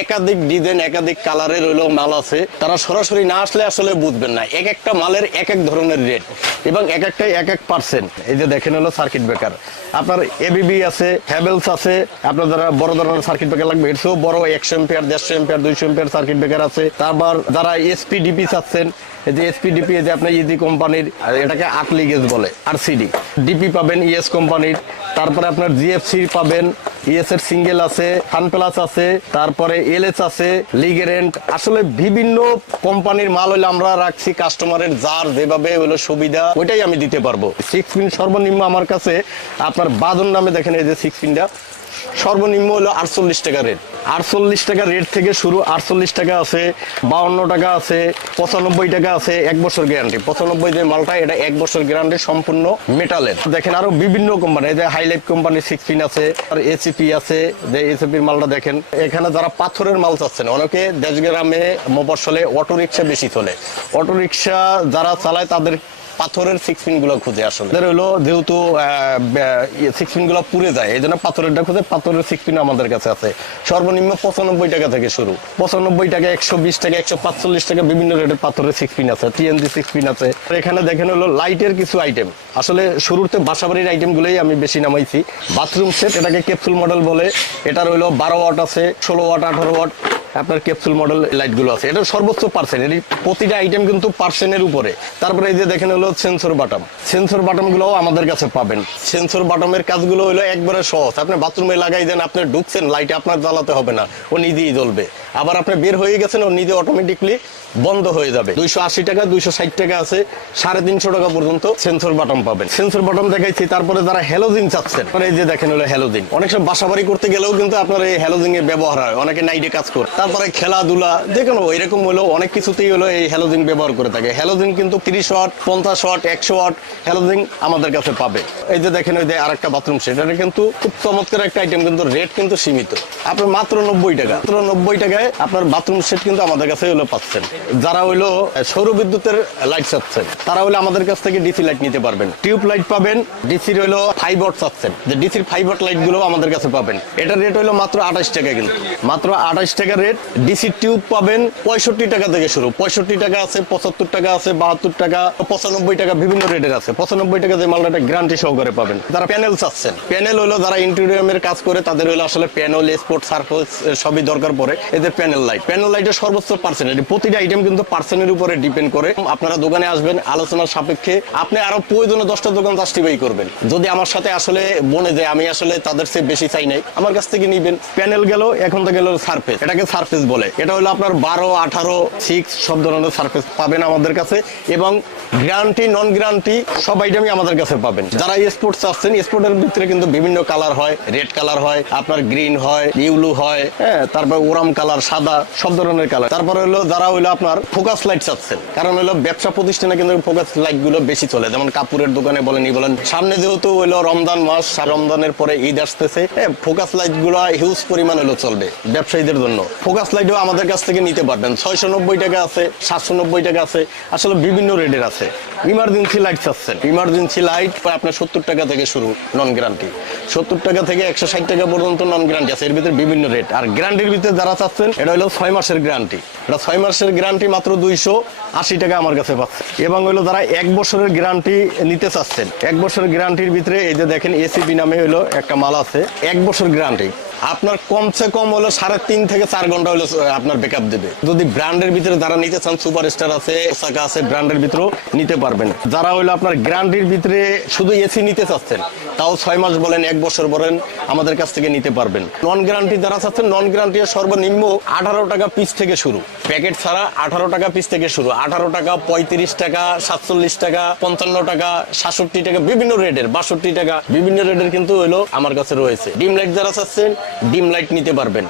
একাধিক ডিজাইন একাধিক কালারের হলো মাল আছে, তারা সরাসরি না আসলে আসলে বুঝবেন না। এক একটা মালের এক এক ধরনের রেট এবং এক একটাই এক এক পার্সেন্ট। এই যে দেখেন হলো সার্কিট ব্রেকার, আপনার এবিবি আছে, হ্যাভেলস আছে, আপনার যারা বড় ধরনের সার্কিট ব্রেকার লাগবে এর চেয়েও বড় 100 ampere 150 ampere 200 ampere circuit breaker আছে। তারপর যারা এসপিডিপি চাচ্ছেন, এই যে এসপিডিপি, এই যে আপনার ইজি কোম্পানির, এটাকে 8 লিগেজ বলে, আরসিডি ডিপি পাবেন ইএস কোম্পানির। তারপরে আপনার জিএফসি পাবেন, ইএস এর সিঙ্গেল আছে, সানপ্লাস আছে, তারপরে এলএস আছে, লিগেরেন্ট। আসলে বিভিন্ন কোম্পানির মাল হইলে আমরা রাখছি কাস্টমারের যার যেভাবে হলো সুবিধা ওইটাই আমি দিতে পারবো। 6 পিন সর্বনিম্ন আমার কাছে আপনার বাদন নামে দেখেন, এই যে 6 পিনটা সর্বনিম্ন হলো 48 টাকা রেট। 48 টাকা রেট থেকে শুরু, 48 টাকা আছে, 52 টাকা আছে, 95 টাকা আছে, 1 বছর গ্যারান্টি। 95 যে মালটা এটা 1 বছর গ্যারান্টি সম্পূর্ণ মেটালের। দেখেন আরো বিভিন্ন কোম্পানি, এই যে হাইলাইট কোম্পানির 6 পিন আছে, আর এসিপি আছে, যে এসিপির মালটা দেখেন। এখানে যারা পাথরের মাল চাচ্ছেন, অনেকে দেশগ্রামে মফস্বলে অটো রিক্সা বেশি চলে, অটো রিক্সা যারা চালায় তাদের পাথরের 6 পিন গুলো খুঁজে আসলে হলো, যেহেতু 6 পিন গুলো পুড়ে যায় এই জন্য পাথরেরটা খুঁজে। পাথরের 6 পিন আমাদের কাছে আছে সর্বনিম্ন 95 টাকা থেকে শুরু, 95 টাকা, 120 টাকা, 145 টাকা, বিভিন্ন রেটের পাথরের 6 পিন আছে, টিএনজি 6 পিন আছে। এখানে দেখেন হলো লাইটের কিছু আইটেম, আসলে শুরুতে বাসাবাড়ির আইটেম গুলোই আমি বেশি নামাইছি। বাথরুম সেট, এটাকে ক্যাপসুল মডেল বলে, এটার হলো 12 ওয়াট আছে, 16 ওয়াট, 18 ওয়াট আপনার ক্যাপসুল মডেল লাইট গুলো আছে। এটা সর্বোচ্চ পার্সেন্ট, এর প্রতিটা আইটেম কিন্তু পার্সেন্টের উপরে। তারপরে এই যে দেখেন হলো সেন্সর বাটন, সেন্সর বাটন গুলো আমাদের কাছে পাবেন। সেন্সর বাটনের কাজগুলো হলো একবারে সহজ, আপনি বাথরুমে লাগাই দেন, আপনি ঢুকছেন লাইট আপনার জ্বালাতে হবে না, ও নিজেই জ্বলবে। আবার আপনি বের হয়ে গেছেন, ও নিজে অটোমেটিকলি বন্ধ হয়ে যাবে। 280 টাকা, 260 টাকা আছে, 350 টাকা পর্যন্ত সেন্সর বাটন পাবেন। সেন্সর বাটন দেখাইছি। তারপরে যারা হ্যালোজিন চাচ্ছেন, এই যে দেখেন হলো হ্যালোজিন। অনেক সময় বাসাবাড়ি করতে গেলেও কিন্তু আপনার এই হ্যালোজিন এর ব্যবহার হয়, অনেকে নাইটে কাজ করে, তারপরে খেলাধুলা যে কোনো এরকম হলো অনেক কিছুতেই হলো এই হ্যালোজিন ব্যবহার করে থাকে। হ্যালোজিন কিন্তু 30 ওয়াট, 50 ওয়াট, 100 ওয়াট হ্যালোজিন আমাদের কাছে পাবে। এই যে দেখেন ওই যে আরেকটা বাথরুম সেট, এটা কিন্তু খুব চমৎকার একটা আইটেম, কিন্তু রেট কিন্তু সীমিত, আপনার মাত্র 90 টাকা। মাত্র 90 টাকায় আপনার বাথরুম সেট কিন্তু আমাদের কাছে হলো পাচ্ছেন। যারা হইলো সৌর বিদ্যুতের লাইট চাচ্ছেন তারা হলো আমাদের কাছ থেকে ডিসি লাইট নিতে পারবেন, টিউব লাইট পাবেন। ডিসির হইলো 5 ওয়াট চাচ্ছেন, যে ডিসির 5 ওয়াট লাইট গুলো আমাদের কাছে পাবেন। এটার রেট হইলো মাত্র 28 টাকা, কিন্তু মাত্র 28 টাকা রেট। ডিসি টিউব পাবেন 65 টাকা থেকে শুরু, 65 টাকা আছে, 75 টাকা আছে, 72 টাকা, 95 টাকা, বিভিন্ন রেটের আছে। 95 টাকা যে মালটা গ্যারান্টি সহকারে পাবেন। যারা প্যানেল চাচ্ছেন, প্যানেল হলো যারা ইন্টেরিয়রের কাজ করে তাদের হলো আসলে প্যানেল, স্পোর্ট সার্ফেস সবই দরকার পড়ে। এদের প্যানেল লাইট, প্যানেল লাইটের সর্বোচ্চ পার্সেন্ট, প্রতিটা আইটেম কিন্তু পার্সেন্টের উপরে ডিপেন্ড করে। আপনারা দোকানে আসবেন, আলোচনার সাপেক্ষে আপনি আরো প্রয়োজনে 10টা দোকান জাস্টিফাই করবেন। যদি আমার সাথে আসলে বনে যায় আমি আসলে তাদের চেয়ে বেশি চাই নাই, আমার কাছ থেকে নিবেন। প্যানেল গেল, এখন তো গেল সারফেস, এটাকে সারফেস বলে। এটা হলো আপনার 12, 18, 6 সব ধরনের সারফেস পাবেন আমাদের কাছে, এবং গ্যারান্টি নন গ্যারান্টি সব আইটেমই আমাদের কাছে পাবেন। যারা স্পোর্টস আসছেন, স্পোর্টের ভিতরে কিন্তু বিভিন্ন কালার হয়, রেড কালার হয়, আপনার গ্রিন হয়, ইউলু হয়, হ্যাঁ, তারপর ওরাম কালার, সাদা, সব ধরনের কালার। তারপরে হলো যারা হইলো আপনার ফোকাস লাইট চাচ্ছেন, কারণ হলো ব্যবসা প্রতিষ্ঠানে কিন্তু ফোকাস লাইট গুলো বেশি চলে, যেমন কাপড়ের দোকানে বলেন, সামনে যেহেতু হইলো রমজান মাস, রমজানের পরে ঈদ আসতেছে, ফোকাস লাইট গুলো হিউজ পরিমাণ হলো চলবে ব্যবসায়ীদের জন্য। ফোকাস লাইটও আমাদের কাছ থেকে নিতে পারবেন। 690 টাকা আছে, 790 টাকা আছে, আসলে বিভিন্ন রেটের আছে। ইমার্জেন্সি লাইট চাচ্ছেন, ইমার্জেন্সি লাইট আপনার 70 টাকা থেকে শুরু, নন গ্যারান্টি 70 টাকা থেকে 160 টাকা পর্যন্ত নন গ্যারান্টি আছে। এর ভিতরে বিভিন্ন রেট। আর গ্যারান্টির ভিতরে যারা চাচ্ছেন, এটা হলো 6 মাসের গ্যারান্টি, এটা 6 মাসের গ্যারান্টি মাত্র 280 টাকা আমার কাছে পাচ্ছে। এবং হলো যারা 1 বছরের গ্যারান্টি নিতে চাচ্ছেন, 1 বছরের গ্যারান্টির ভিতরে এই যে দেখেন এসিপি নামে হলো একটা মাল আছে, 1 বছর গ্যারান্টি। আপনার কমসে কম হলো 3.5 থেকে 4 ঘন্টা হলো আপনার ব্যাকআপ দেবে। যদি ব্র্যান্ডের ভিতরে যারা নিতে চান, সুপারস্টার আছে, ওসাকা আছে, ব্র্যান্ডের ভিতরেও নিতে পারবেন। যারা হলো আপনার গ্যারান্টির ভিতরে শুধু এসি নিতে চাচ্ছেন, তাও 6 মাস বলেন, 1 বছর বলেন, আমাদের কাছ থেকে নিতে পারবেন। নন গ্যারান্টি যারা চাচ্ছেন, নন গ্যারান্টি সর্বনিম্ন 18 টাকা পিস থেকে শুরু, প্যাকেট ছাড়া 18 টাকা পিস থেকে শুরু। 18 টাকা, 35 টাকা, 47 টাকা, 55 টাকা, 67 টাকা, বিভিন্ন রেটের, 62 টাকা, বিভিন্ন রেটের কিন্তু হলো আমার কাছে রয়েছে। ডিম লাইট যারা চাচ্ছেন, ডিম লাইট নিতে পারবেন।